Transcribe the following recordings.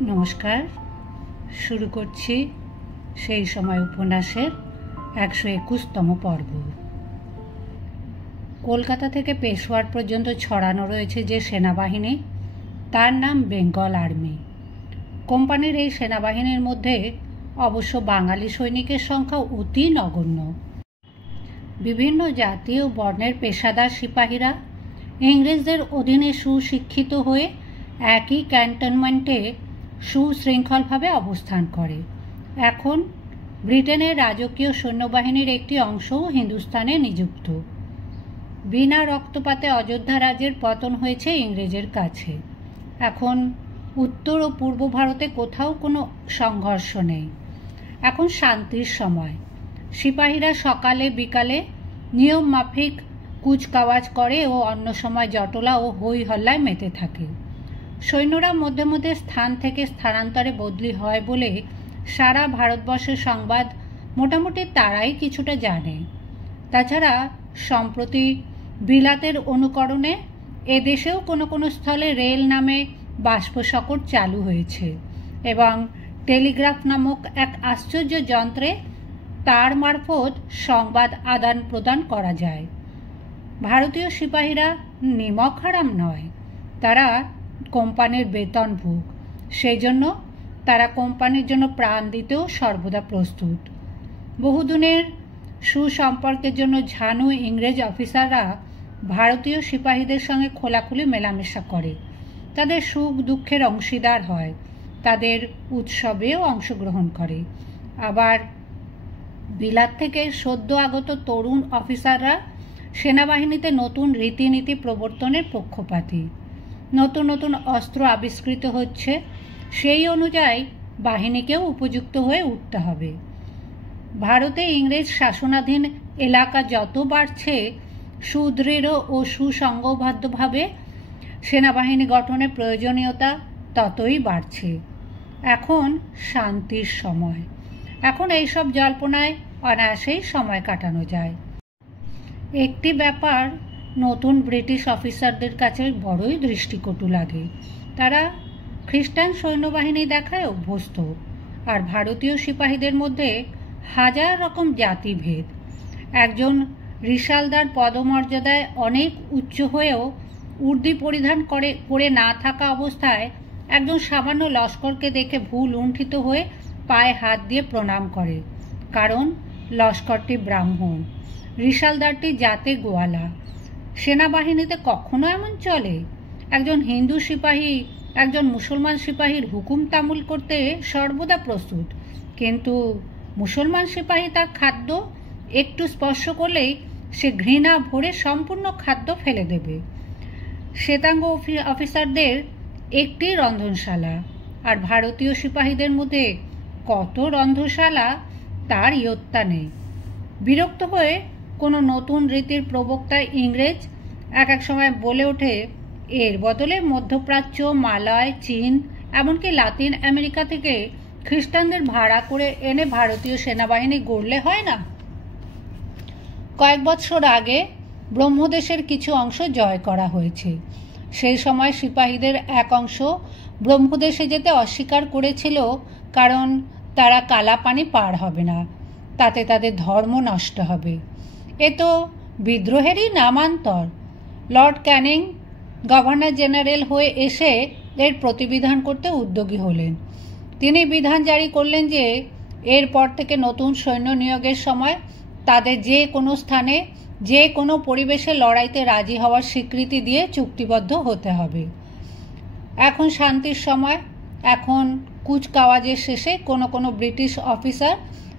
নমস্কার, শুরু করছি সেই সময় উপন্যাসের 121তম পর্ব। কলকাতা থেকে পেশোয়ার পর্যন্ত ছড়ানো রয়েছে যে সেনাবাহিনী, তার নাম বেঙ্গল আর্মি। কোম্পানির এই সেনাবাহিনীর মধ্যে অবশ্য বাঙালি সৈনিকের সংখ্যা অতি নগণ্য। বিভিন্ন জাতি ও বর্ণের পেশাদার সিপাহীরা ইংরেজদের অধীনে সুশিক্ষিত হয়ে একই ক্যান্টনমেন্টে সুশৃঙ্খলভাবে অবস্থান করে। এখন ব্রিটেনের রাজকীয় সৈন্যবাহিনীর একটি অংশও হিন্দুস্তানে নিযুক্ত। বিনা রক্তপাতে অযোধ্যা রাজ্যের পতন হয়েছে ইংরেজের কাছে। এখন উত্তর ও পূর্ব ভারতে কোথাও কোনো সংঘর্ষ নেই। এখন শান্তির সময়। সিপাহীরা সকালে বিকালে নিয়ম মাফিক কুচকাওয়াজ করে ও অন্য সময় জটলা ও হই হল্লায় মেতে থাকে। সৈন্যরা মধ্যে মধ্যে স্থান থেকে স্থানান্তরে বদলি হয় বলে সারা ভারতবর্ষের সংবাদ মোটামুটি তারাই কিছুটা জানে। তাছাড়া সম্প্রতি বিলাতের অনুকরণে এদেশেও কোনো কোনো স্থলে রেল নামে বাষ্পশকট চালু হয়েছে এবং টেলিগ্রাফ নামক এক আশ্চর্য যন্ত্রে তার মারফত সংবাদ আদান প্রদান করা যায়। ভারতীয় সিপাহীরা নিমক হারাম নয়, তারা কোম্পানির বেতনভোগ। সেই জন্য তারা কোম্পানির জন্য প্রাণ দিতেও সর্বদা প্রস্তুত। বহুদিনের সুসম্পর্কের জন্য ঝানু ইংরেজ অফিসাররা ভারতীয় সিপাহীদের সঙ্গে খোলাখুলি মেলামেশা করে, তাদের সুখ দুঃখের অংশীদার হয়, তাদের উৎসবেও অংশগ্রহণ করে। আবার বিলাত থেকে সদ্য আগত তরুণ অফিসাররা সেনাবাহিনীতে নতুন রীতিনীতি প্রবর্তনের পক্ষপাতী। নতুন নতুন অস্ত্র আবিষ্কৃত হচ্ছে, সেই অনুযায়ী বাহিনীকেও উপযুক্ত হয়ে উঠতে হবে। ভারতে ইংরেজ শাসনাধীন এলাকা যত বাড়ছে, সুদৃঢ় ও সুসংঘবদ্ধভাবে সেনাবাহিনী গঠনের প্রয়োজনীয়তা ততই বাড়ছে। এখন শান্তির সময়। এখন এইসব জল্পনায় অনায়াসেই সময় কাটানো যায়। একটি ব্যাপার নতুন ব্রিটিশ অফিসারদের কাছে বড়ই দৃষ্টিকটু লাগে। তারা খ্রিস্টান সৈন্যবাহিনী দেখায় অভ্যস্ত, আর ভারতীয় সিপাহীদের মধ্যে হাজার রকম জাতিভেদ। একজন রিশালদার পদমর্যাদায় অনেক উচ্চ হয়েও উর্দি পরিধান করে না থাকা অবস্থায় একজন সামান্য লস্করকে দেখে ভুল লুণ্ঠিত হয়ে পায়ে হাত দিয়ে প্রণাম করে, কারণ লস্করটি ব্রাহ্মণ, রিশালদারটি জাতে গোয়ালা। সেনাবাহিনীতে কখনো এমন চলে? একজন হিন্দু সিপাহী একজন মুসলমান সিপাহীর হুকুম তামুল করতে সর্বদা প্রস্তুত, কিন্তু মুসলমান সিপাহী তার খাদ্য একটু স্পর্শ করলেই সে ঘৃণা ভরে সম্পূর্ণ খাদ্য ফেলে দেবে। শ্বেতাঙ্গ অফিসারদের একটি রন্ধনশালা, আর ভারতীয় সিপাহীদের মধ্যে কত রন্ধনশালা তার ইয়ত্তা নেই। বিরক্ত হয়ে কোনো নতুন রীতির প্রবক্তা ইংরেজ এক এক সময় বলে ওঠে, এর বদলে মধ্যপ্রাচ্য, মালয়, চীন, এমনকি লাতিন আমেরিকা থেকে খ্রিস্টানদের ভাড়া করে এনে ভারতীয় সেনাবাহিনী গড়লে হয় না? কয়েক বছর আগে ব্রহ্মদেশের কিছু অংশ জয় করা হয়েছে। সেই সময় সিপাহীদের এক অংশ ব্রহ্মদেশে যেতে অস্বীকার করেছিল, কারণ তারা কালাপানি পার হবে না, তাতে তাদের ধর্ম নষ্ট হবে। এ তো বিদ্রোহেরই নামান্তর। লর্ড ক্যানিং গভর্নর জেনারেল হয়ে এসে এর প্রতিবিধান করতে উদ্যোগী হলেন। তিনি বিধান জারি করলেন যে এরপর থেকে নতুন সৈন্য নিয়োগের সময় তাদের যে কোনো স্থানে যে কোনো পরিবেশে লড়াইতে রাজি হওয়ার স্বীকৃতি দিয়ে চুক্তিবদ্ধ হতে হবে। এখন শান্তির সময়। এখন কুচকাওয়াজের শেষে কোনো কোনো ব্রিটিশ অফিসার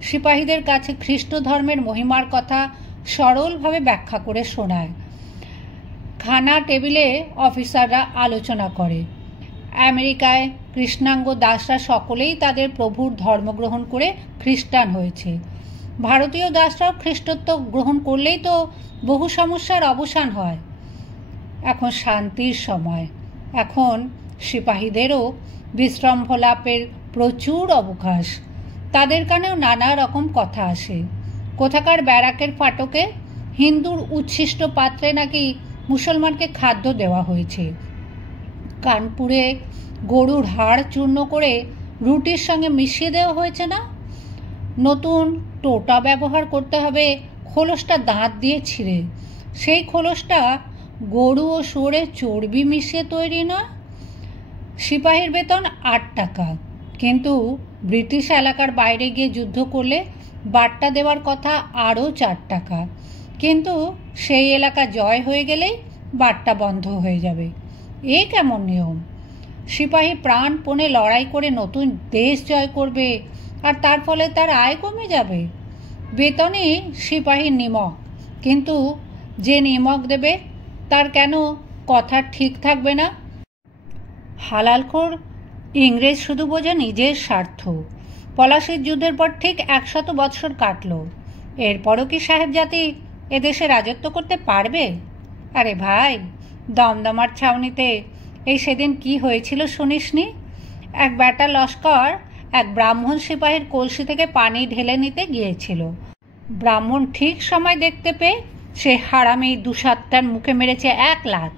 সিপাহীদের কাছে খ্রিস্ট ধর্মের মহিমার কথা সরলভাবে ব্যাখ্যা করে শোনায়। খানা টেবিলে অফিসাররা আলোচনা করে। আমেরিকায় কৃষ্ণাঙ্গ দাসরা সকলেই তাদের প্রভুর ধর্মগ্রহণ করে খ্রিস্টান হয়েছে। ভারতীয় দাসরাও খ্রিস্টত্ব গ্রহণ করলেই তো বহু সমস্যার অবসান হয়। এখন শান্তির সময়। এখন সিপাহীদেরও বিশৃঙ্খলাপের প্রচুর অবকাশ। তাদের কানেও নানা রকম কথা আসে। কোথাকার ব্যারাকের ফাটকে হিন্দুর উচ্ছিষ্ট পাত্রে নাকি মুসলমানকে খাদ্য দেওয়া হয়েছে। কানপুরে গরুর হাড় চূর্ণ করে রুটির সঙ্গে মিশিয়ে দেওয়া হয়েছে না? নতুন টোটা ব্যবহার করতে হবে খোলসটা দাঁত দিয়ে ছিঁড়ে। সেই খোলসটা গরু ও শুয়োরের চর্বি মিশিয়ে তৈরি না? সিপাহীর বেতন 8 টাকা, কিন্তু ব্রিটিশ এলাকার বাইরে গিয়ে যুদ্ধ করলে বাট্টা দেওয়ার কথা আরও 4 টাকা, কিন্তু সেই এলাকা জয় হয়ে গেলেই বাট্টা বন্ধ হয়ে যাবে। এ কেমন নিয়ম? সিপাহী প্রাণপণে লড়াই করে নতুন দেশ জয় করবে, আর তার ফলে তার আয় কমে যাবে। বেতনে সিপাহীর নিমক, কিন্তু যে নিমক দেবে তার কেন কথা ঠিক থাকবে না? হালালখোর ইংরেজ শুধু বোঝে নিজের স্বার্থ। পলাশির যুদ্ধের পর ঠিক 100 বৎসর কাটল, এরপরও কি সাহেব জাতি এদেশে রাজত্ব করতে পারবে? আরে ভাই, দমদমার ছাউনিতে এই সেদিন কি হয়েছিল শুনিসনি? এক ব্যাটা লস্কর এক ব্রাহ্মণ সিপাহীর কলসি থেকে পানি ঢেলে নিতে গিয়েছিল। ব্রাহ্মণ ঠিক সময় দেখতে পেয়ে সে হারামি দুসাতটার মুখে মেরেছে 1 লাত।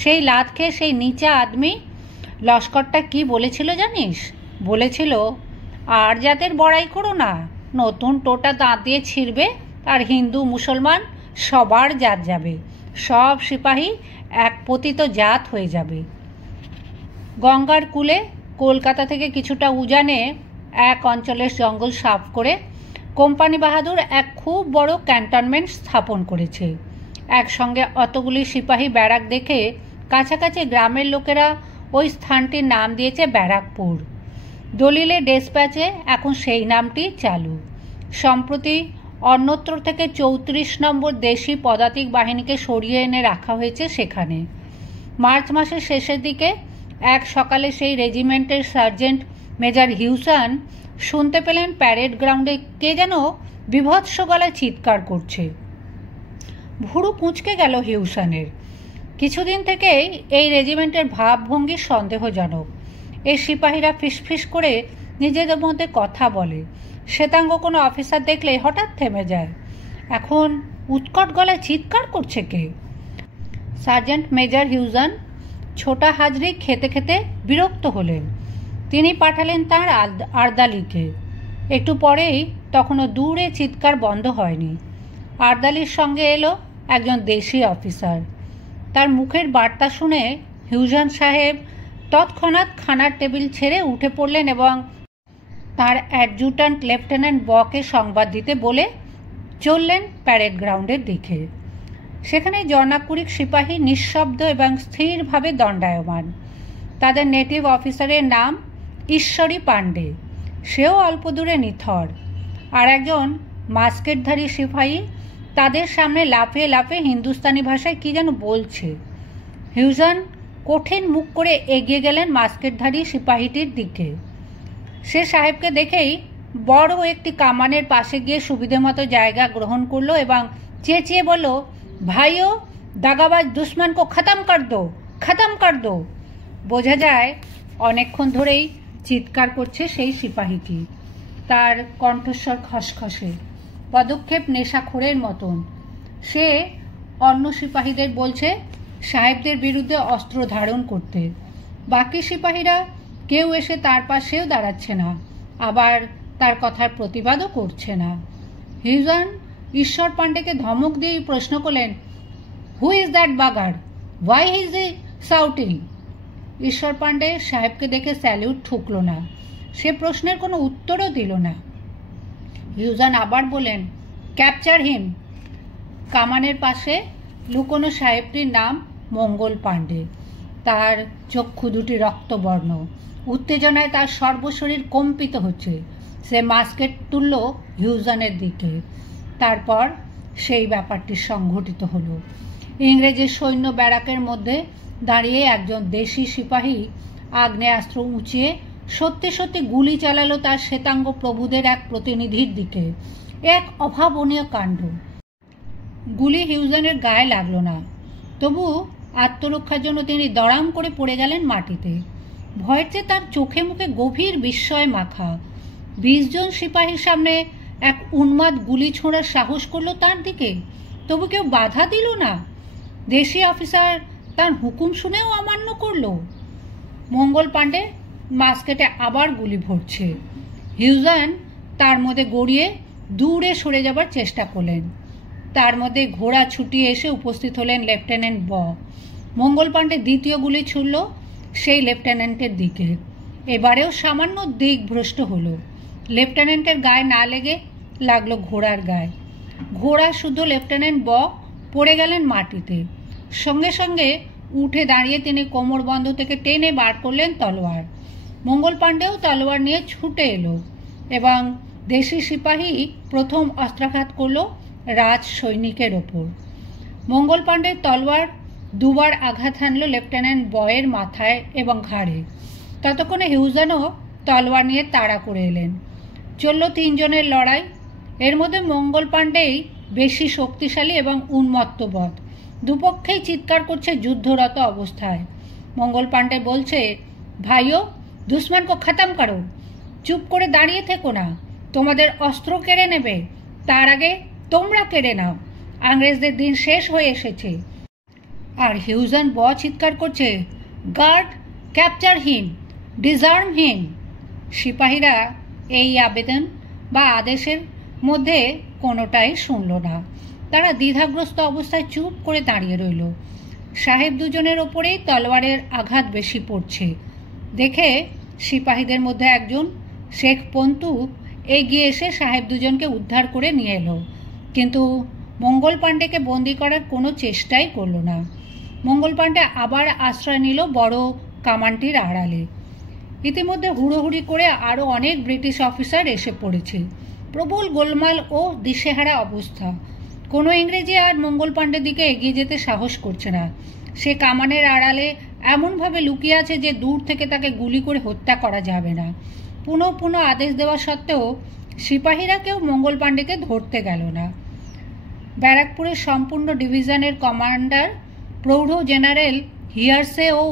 সেই লাত খেয়ে সেই নিচা আদমি লস্করটা কি বলেছিল জানিস? বলেছিল, আর জাতের বড়াই করো না, নতুন টোটা দাঁত দিয়ে ছিঁড়বে আর হিন্দু মুসলমান সবার জাত যাবে, সব সিপাহী এক পতিত জাত হয়ে যাবে। গঙ্গার কূলে কলকাতা থেকে কিছুটা উজানে এক অঞ্চলের জঙ্গল সাফ করে কোম্পানি বাহাদুর এক খুব বড় ক্যান্টনমেন্ট স্থাপন করেছে। একসঙ্গে অতগুলি সিপাহী ব্যারাক দেখে কাছাকাছি গ্রামের লোকেরা ওই স্থানটির নাম দিয়েছে ব্যারাকপুর। দলিলে ডেসপ্যাচে এখন সেই নামটি চালু। সম্প্রতি অন্যত্র থেকে 34 নম্বর দেশি পদাতিক বাহিনীকে সরিয়ে এনে রাখা হয়েছে সেখানে। মার্চ মাসের শেষের দিকে এক সকালে সেই রেজিমেন্টের সার্জেন্ট মেজর হিউসন শুনতে পেলেন প্যারেড গ্রাউন্ডে কে যেন বিভৎস গলায় চিৎকার করছে। ভুরু কুঁচকে গেল হিউসনের। কিছুদিন থেকেই এই রেজিমেন্টের ভাবভঙ্গি সন্দেহজনক। এই সিপাহীরা ফিসফিস করে নিজেদের মধ্যে কথা বলে, শ্বেতাঙ্গ কোনো অফিসার দেখলে হঠাৎ থেমে যায়। এখন উৎকট গলায় চিৎকার করছে কে? সার্জেন্ট মেজর হিউসন ছোটা হাজরি খেতে খেতে বিরক্ত হলেন। তিনি পাঠালেন তাঁর আর্দালিকে। একটু পরেই তখনও দূরে চিৎকার বন্ধ হয়নি। আর্দালির সঙ্গে এলো একজন দেশি অফিসার। তার মুখের বার্তা শুনে হিউসন সাহেব তৎক্ষণাৎ খানার টেবিল ছেড়ে উঠে পড়লেন এবং তার অ্যাডজুট্যান্ট লেফটেন্যান্ট বকে সংবাদ দিতে বলে চললেন প্যারেড গ্রাউন্ডের দিকে। সেখানে জনাকুড়িক সিপাহী নিঃশব্দ এবং স্থিরভাবে দণ্ডায়মান। তাদের নেটিভ অফিসারের নাম ঈশ্বরী পাণ্ডে, সেও অল্প দূরে নিথর। আর একজন মাস্কেটধারী সিপাহী তাদের সামনে লাফিয়ে লাফিয়ে হিন্দুস্তানি ভাষায় কি যেন বলছে। হিউসন কঠিন মুখ করে এগিয়ে গেলেন মাস্কেটধারী সিপাহীটির দিকে। সে সাহেবকে দেখেই বড় একটি কামানের পাশে গিয়ে সুবিধে মতো জায়গা গ্রহণ করলো এবং চেঁচিয়ে বলল, ভাইও, দাগাবাজ দুশ্মন কো খতম কর দো, খতম কর দো। বোঝা যায় অনেকক্ষণ ধরেই চিৎকার করছে সেই সিপাহীটি। তার কণ্ঠস্বর খসখসে, পদক্ষেপ নেশাখোরের মতন। সে অন্য সিপাহীদের বলছে সাহেবদের বিরুদ্ধে অস্ত্র ধারণ করতে। বাকি সিপাহীরা কেউ এসে তার পাশেও দাঁড়াচ্ছে না, আবার তার কথার প্রতিবাদও করছে না। হিউসন ঈশ্বর পাণ্ডেকে ধমক দিয়ে প্রশ্ন করলেন, হু ইজ দ্যাট বাগার, ওয়াই ইজ হি শাউটিং? ঈশ্বর পাণ্ডে সাহেবকে দেখে স্যালিউট ঠুকল না, সে প্রশ্নের কোনো উত্তরও দিল না। হিউসন আবার বললেন, ক্যাপচার হিম। কামানের পাশে লুকোনো সাহেবটির নাম মঙ্গল পাণ্ডে। তার চক্ষু দুটি রক্তবর্ণ, উত্তেজনায় তার সর্বশরীর কম্পিত হচ্ছে। সে মাস্কেট তুলল হিউসনের দিকে। তারপর সেই ব্যাপারটি সংঘটিত হলো। ইংরেজের সৈন্য ব্যারাকের মধ্যে দাঁড়িয়ে একজন দেশি সিপাহী আগ্নেয়াস্ত্র উঁচিয়ে সত্যি সত্যি গুলি চালালো তার শ্বেতাঙ্গ প্রভুদের এক প্রতিনিধির দিকে। এক অভাবনীয় কাণ্ড। গুলি হিউসনের গায়ে লাগলো না, তবু আত্মরক্ষার জন্য তিনি দড়াম করে পড়ে গেলেন মাটিতে। ভয়ের চেয়ে তার চোখে মুখে গভীর বিস্ময় মাখা। 20 জন সিপাহীর সামনে এক উন্মাদ গুলি ছোঁড়ার সাহস করলো তার দিকে, তবু কেউ বাধা দিল না। দেশি অফিসার তার হুকুম শুনেও অমান্য করল। মঙ্গল পাণ্ডে মাস্কেটে আবার গুলি ভরছে। হিউজেন তার মধ্যে গড়িয়ে দূরে সরে যাবার চেষ্টা করলেন। তার মধ্যে ঘোড়া ছুটিয়ে এসে উপস্থিত হলেন লেফটেন্যান্ট ব। মঙ্গল পাণ্ডে দ্বিতীয় গুলি ছুড়ল সেই লেফটেন্যান্টের দিকে। এবারেও সামান্য দিকভ্রষ্ট হলো। লেফটেন্যান্টের গায়ে না লেগে লাগলো ঘোড়ার গায়ে। ঘোড়া শুদ্ধ লেফটেন্যান্ট ব পড়ে গেলেন মাটিতে। সঙ্গে সঙ্গে উঠে দাঁড়িয়ে তিনি কোমরবন্ধ থেকে টেনে বার করলেন তলোয়ার। মঙ্গল পাণ্ডেও তলোয়ার নিয়ে ছুটে এলো এবং দেশি সিপাহী প্রথম অস্ত্রাঘাত করল রাজ সৈনিকের ওপর। মঙ্গল পাণ্ডের তলোয়ার দুবার আঘাত হানল লেফটেন্যান্ট বয়ের মাথায় এবং ঘাড়ে। ততক্ষণে হিউজেনও তলোয়ার নিয়ে তাড়া করে এলেন। চলল তিনজনের লড়াই। এর মধ্যে মঙ্গল পাণ্ডেই বেশি শক্তিশালী এবং উন্মত্তবৎ। দুপক্ষেই চিৎকার করছে যুদ্ধরত অবস্থায়। মঙ্গল পাণ্ডে বলছে, ভাইও, দুশ্মনকে খতম করো, চুপ করে দাঁড়িয়ে থেকো না, তোমাদের অস্ত্র কেড়ে নেবে, তার আগে তোমরা কেড়ে নাও, ইংরেজদের দিন শেষ হয়ে এসেছে। আর হিউজেন ব চিৎকার করছে, গার্ড, ক্যাপচার হিম, ডিসআর্ম হিম। সিপাহীরা এই আবেদন বা আদেশের মধ্যে কোনোটাই শুনল না। তারা দ্বিধাগ্রস্ত অবস্থায় চুপ করে দাঁড়িয়ে রইল। সাহেব দুজনের ওপরেই তলোয়ারের আঘাত বেশি পড়ছে দেখে সিপাহীদের মধ্যে একজন, শেখ পন্তু, এগিয়ে এসে সাহেব দুজনকে উদ্ধার করে নিয়ে এলো, কিন্তু মঙ্গল পাণ্ডেকে বন্দি করার কোনো চেষ্টাই করল না। মঙ্গল পাণ্ডে আবার আশ্রয় নিল বড় কামানটির আড়ালে। ইতিমধ্যে হুড়োহুড়ি করে আরও অনেক ব্রিটিশ অফিসার এসে পড়েছে। প্রবল গোলমাল ও দিশেহারা অবস্থা। কোনো ইংরেজি আর মঙ্গল পাণ্ডের দিকে এগিয়ে যেতে সাহস করছে না। সে কামানের আড়ালে এমনভাবে লুকিয়ে আছে যে দূর থেকে তাকে গুলি করে হত্যা করা যাবে না। পুনঃ পুনঃ আদেশ দেওয়া সত্ত্বেও সিপাহীরা কেউ মঙ্গল পাণ্ডেকে ধরতে গেল না। ব্যারাকপুরের সম্পূর্ণ ডিভিশনের কমান্ডার প্রৌঢ় জেনারেল হিয়ারসেও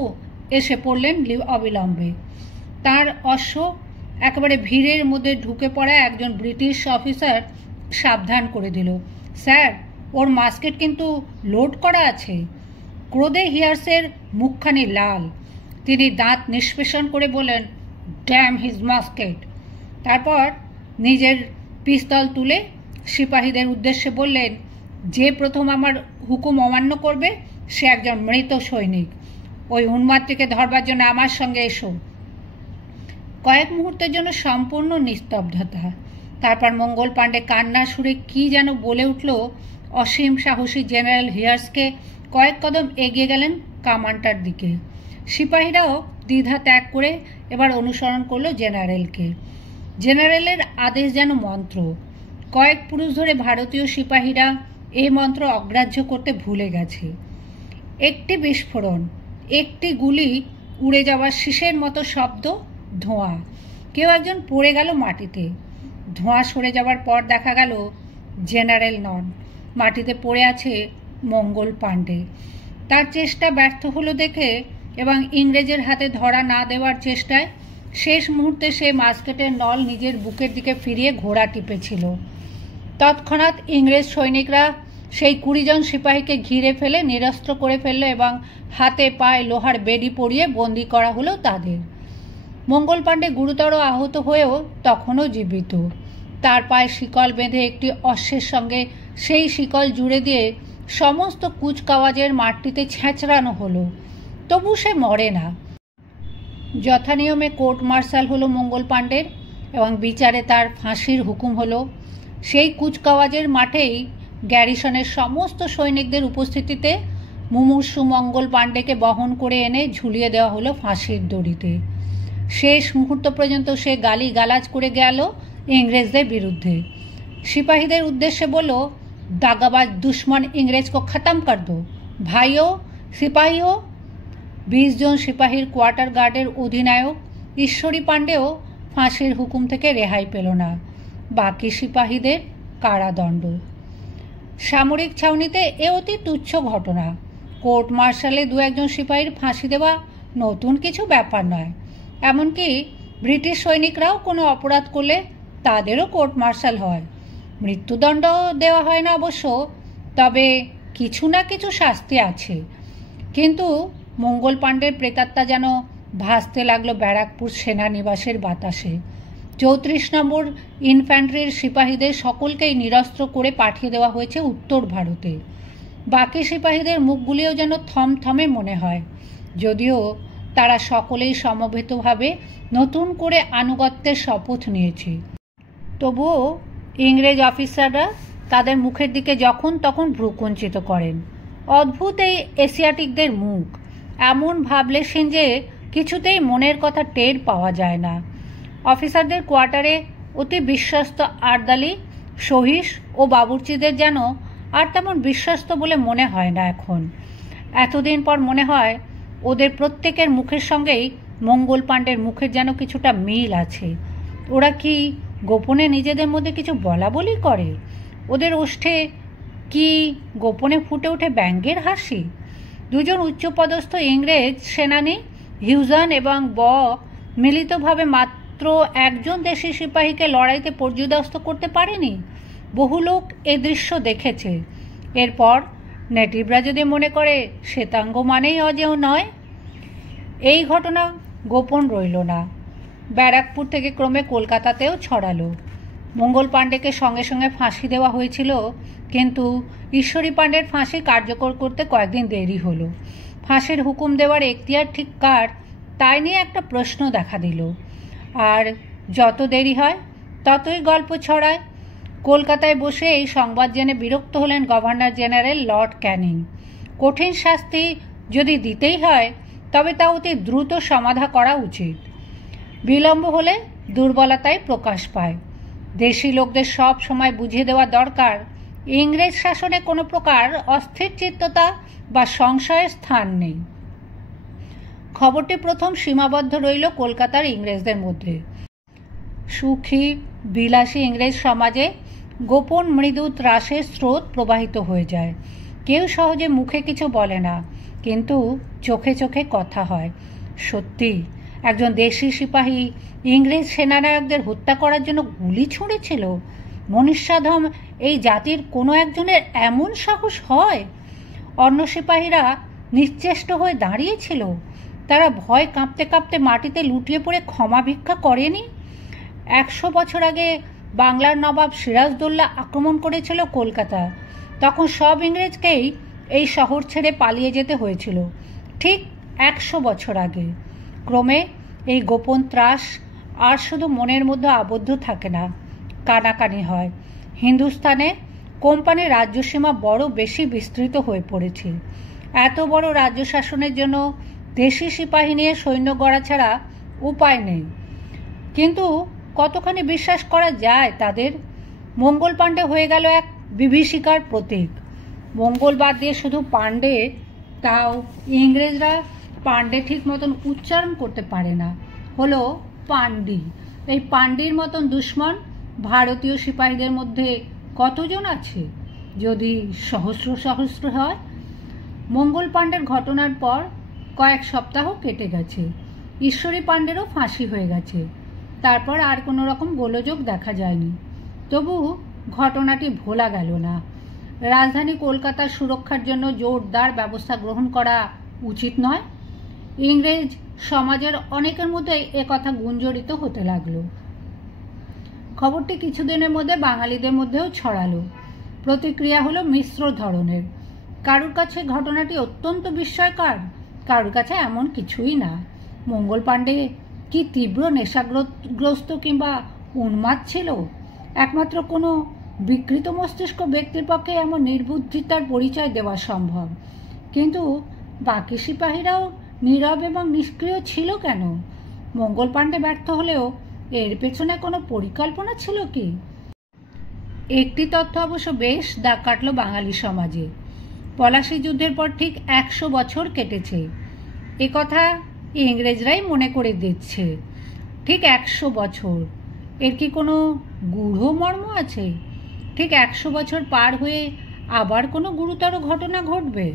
এসে পড়লেন অবিলম্বে। তার অশ্ব একেবারে ভিড়ের মধ্যে ঢুকে পড়া একজন ব্রিটিশ অফিসার সাবধান করে দিল, স্যার, ওর মাস্কেট কিন্তু লোড করা আছে। ক্রোধে হিয়ারসের মুখখানি লাল। তিনি দাঁত নিষ্পেষণ করে বলেন, ড্যাম হিজ মাস্কেট। তারপর নিজের পিস্তল তুলে সিপাহীদের উদ্দেশ্যে বললেন, যে প্রথম আমার হুকুম অমান্য করবে সে একজন মৃত সৈনিক। ওই উন্মাদটিকে ধরবার জন্য আমার সঙ্গে এসো। কয়েক মুহূর্তের জন্য সম্পূর্ণ নিস্তব্ধতা। তারপর মঙ্গল পাণ্ডে কান্নার সুরে কি যেন বলে উঠল। অসীম সাহসী জেনারেল হিয়ার্সকে কয়েক কদম এগিয়ে গেলেন কামানটার দিকে। সিপাহীরাও দ্বিধা ত্যাগ করে এবার অনুসরণ করল জেনারেলকে। জেনারেলের আদেশ যেন মন্ত্র। কয়েক পুরুষ ধরে ভারতীয় সিপাহীরা এই মন্ত্র অগ্রাহ্য করতে ভুলে গেছে। একটি বিস্ফোরণ, একটি গুলি, উড়ে যাওয়ার শীষের মতো শব্দ, ধোঁয়া। কেউ একজন পড়ে গেল মাটিতে। ধোঁয়া সরে যাওয়ার পর দেখা গেল জেনারেল নন, মাটিতে পড়ে আছে মঙ্গল পাণ্ডে। তার চেষ্টা ব্যর্থ হলো দেখে এবং ইংরেজের হাতে ধরা না দেওয়ার চেষ্টায় শেষ মুহূর্তে সে মাস্কেটের নল নিজের বুকের দিকে ফিরিয়ে ঘোড়া টিপেছিল। তৎক্ষণাৎ ইংরেজ সৈনিকরা সেই 20 জন সিপাহীকে ঘিরে ফেলে নিরস্ত্র করে ফেলল এবং হাতে পায়ে লোহার বেড়ি পরিয়ে বন্দি করা হলো তাদের। মঙ্গল পাণ্ডে গুরুতর আহত হয়েও তখনও জীবিত। তার পায়ে শিকল বেঁধে একটি অশ্বের সঙ্গে সেই শিকল জুড়ে দিয়ে সমস্ত কুচকাওয়াজের মাঠটিতে ছেঁচড়ানো হলো, তবু সে মরে না। যথানিয়মে কোর্ট মার্শাল হলো মঙ্গল পাণ্ডের এবং বিচারে তার ফাঁসির হুকুম হলো। সেই কুচকাওয়াজের মাঠেই গ্যারিসনের সমস্ত সৈনিকদের উপস্থিতিতে মুমূর্ষু মঙ্গল পাণ্ডেকে বহন করে এনে ঝুলিয়ে দেওয়া হলো ফাঁসির দড়িতে। শেষ মুহূর্ত পর্যন্ত সে গালি গালাজ করে গেল ইংরেজদের বিরুদ্ধে। সিপাহীদের উদ্দেশ্যে বলল, দাগাবাজ দুশ্মন ইংরেজ কো খতম কর দো, ভাইও, সিপাহীও। 20 জন সিপাহীর কোয়ার্টার গার্ডের অধিনায়ক ঈশ্বরী পাণ্ডেও ফাঁসির হুকুম থেকে রেহাই পেল না। বাকি সিপাহীদের কারাদণ্ড। সামরিক ছাউনিতে এ অতি তুচ্ছ ঘটনা। কোর্ট মার্শালে 2-1 সিপাহীর ফাঁসি দেওয়া নতুন কিছু ব্যাপার নয়। এমনকি ব্রিটিশ সৈনিকরাও কোনো অপরাধ করলে তাদেরও কোর্ট মার্শাল হয়। মৃত্যুদণ্ড দেওয়া হয় না অবশ্য, তবে কিছু না কিছু শাস্তি আছে। কিন্তু মঙ্গল পাণ্ডের প্রেতাত্মা যেন ভাসতে লাগলো ব্যারাকপুর সেনানিবাসের বাতাসে। 34 নম্বর ইনফ্যান্ট্রির সিপাহীদের সকলকেই নিরস্ত্র করে পাঠিয়ে দেওয়া হয়েছে উত্তর ভারতে। বাকি সিপাহীদের মুখগুলিও যেন থমথমে মনে হয়, যদিও তারা সকলেই সমবেতভাবে নতুন করে আনুগত্যের শপথ নিয়েছে। তবুও ইংরেজ অফিসাররা তাদের মুখের দিকে যখন তখন ভ্রুকুঞ্চিত করেন। অদ্ভুত এই এশিয়াটিকদের মুখ, এমন ভাবলেশীন যে কিছুতেই মনের কথা টের পাওয়া যায় না। অফিসারদের কোয়ার্টারে অতি বিশ্বস্ত আর্দালি, সহিস ও বাবুর্চিদের যেন আর তেমন বিশ্বস্ত বলে মনে হয় না এখন। এতদিন পর মনে হয় ওদের প্রত্যেকের মুখের সঙ্গেই মঙ্গল পাণ্ডের মুখের যেন কিছুটা মিল আছে। ওরা কি গোপনে নিজেদের মধ্যে কিছু বলা বলি করে? ওদের ওষ্ঠে কি গোপনে ফুটে ওঠে ব্যঙ্গের হাসি? দুজন উচ্চপদস্থ ইংরেজ সেনানী হিউজন এবং মিলিতভাবে মাত্র একজন দেশি সিপাহীকে লড়াইতে পর্যুদস্ত করতে পারেনি। বহু লোক এ দৃশ্য দেখেছে। এরপর নেটিভরা যদি মনে করে শ্বেতাঙ্গ মানেই অজেয় নয়। এই ঘটনা গোপন রইল না, ব্যারাকপুর থেকে ক্রমে কলকাতাতেও ছড়ালো। মঙ্গল পাণ্ডেকে সঙ্গে সঙ্গে ফাঁসি দেওয়া হয়েছিল, কিন্তু ঈশ্বরী পাণ্ডের ফাঁসি কার্যকর করতে কয়েকদিন দেরি হলো। ফাঁসির হুকুম দেওয়ার এখতিয়ার ঠিক কার, তাই নিয়ে একটা প্রশ্ন দেখা দিল। আর যত দেরি হয় ততই গল্প ছড়ায়। কলকাতায় বসে এই সংবাদ জেনে বিরক্ত হলেন গভর্নর জেনারেল লর্ড ক্যানিং। কঠিন শাস্তি যদি দিতেই হয় তবে তা অতি দ্রুত সমাধা করা উচিত। বিলম্ব হলে দুর্বলতাই প্রকাশ পায়। দেশি লোকদের সব সময় বুঝিয়ে দেওয়া দরকার ইংরেজ শাসনে কোনো প্রকার অস্থির চিত্ততা বা সংশয়ের স্থান নেই। খবরটি প্রথম সীমাবদ্ধ রইল কলকাতার ইংরেজদের মধ্যে। সুখী বিলাসী ইংরেজ সমাজে গোপন মৃদু ত্রাসের স্রোত প্রবাহিত হয়ে যায়। কেউ সহজে মুখে কিছু বলে না, কিন্তু চোখে চোখে কথা হয়। সত্যি একজন দেশি সিপাহী ইংরেজ সেনানায়কদের হত্যা করার জন্য গুলি ছুঁড়েছিল। মনুষ্যাধম এই জাতির কোনো একজনের এমন সাহস হয়? অন্য সিপাহীরা নিশ্চেষ্ট হয়ে দাঁড়িয়েছিল। তারা ভয় কাঁপতে কাঁপতে মাটিতে লুটিয়ে পড়ে ক্ষমা ভিক্ষা করেনি। 100 বছর আগে বাংলার নবাব সিরাজদৌল্লা আক্রমণ করেছিল কলকাতা। তখন সব ইংরেজকেই এই শহর ছেড়ে পালিয়ে যেতে হয়েছিল, ঠিক 100 বছর আগে। ক্রমে এই গোপন ত্রাস আর শুধু মনের মধ্যে আবদ্ধ থাকে না, কানাকানি হয়। হিন্দুস্তানে কোম্পানির রাজ্যসীমা বড় বেশি বিস্তৃত হয়ে পড়েছে। এত বড় রাজ্য শাসনের জন্য দেশি সিপাহী নিয়ে সৈন্য গড়া ছাড়া উপায় নেই। কিন্তু কতখানি বিশ্বাস করা যায় তাদের? মঙ্গল পাণ্ডে হয়ে গেল এক বিভীষিকার প্রতীক। মঙ্গল বাদ দিয়ে শুধু পাণ্ডে, তাও ইংরেজরা পাণ্ডে ঠিক মতন উচ্চারণ করতে পারে না, হলো পাণ্ডি। এই পাণ্ডির মতন দুশ্মন ভারতীয় সিপাহীদের মধ্যে কতজন আছে? যদি সহস্র সহস্র হয়। মঙ্গল পাণ্ডের ঘটনার পর কয়েক সপ্তাহ কেটে গেছে। ঈশ্বরী পাণ্ডেরও ফাঁসি হয়ে গেছে। তারপর আর কোনো রকম গোলযোগ দেখা যায়নি। তবু ঘটনাটি ভোলা গেল না। রাজধানী কলকাতার সুরক্ষার জন্য জোরদার ব্যবস্থা গ্রহণ করা উচিত নয়? ইংরেজ সমাজের অনেকের মধ্যে একথা গুঞ্জরিত হতে লাগলো। খবরটি কিছুদিনের মধ্যে বাঙালিদের মধ্যেও ছড়ালো। প্রতিক্রিয়া হলো মিশ্র ধরনের। কারুর কাছে ঘটনাটি অত্যন্ত বিস্ময়কর, কারুর কাছে এমন কিছুই না। মঙ্গল পাণ্ডে কি তীব্র নেশাগ্রস্ত কিংবা উন্মাদ ছিল? একমাত্র কোনো বিকৃত মস্তিষ্ক ব্যক্তির পক্ষে এমন নির্বুদ্ধিতার পরিচয় দেওয়া সম্ভব। কিন্তু বাকি সিপাহীরাও নীরব এবং নিষ্ক্রিয় ছিল কেন? মঙ্গল পাণ্ডে ব্যর্থ হলেও এর পেছনে কোনো পরিকল্পনা ছিল কি? একটি তথ্য অবশ্য বেশ দাগ কাটল বাঙালি সমাজে। পলাশী যুদ্ধের পর ঠিক 100 বছর কেটেছে। একথা ইংরেজরাই মনে করে দিচ্ছে। ঠিক 100 বছর, এর কি কোনো গূঢ় মর্ম আছে? ঠিক 100 বছর পার হয়ে আবার কোনো গুরুতর ঘটনা ঘটবে?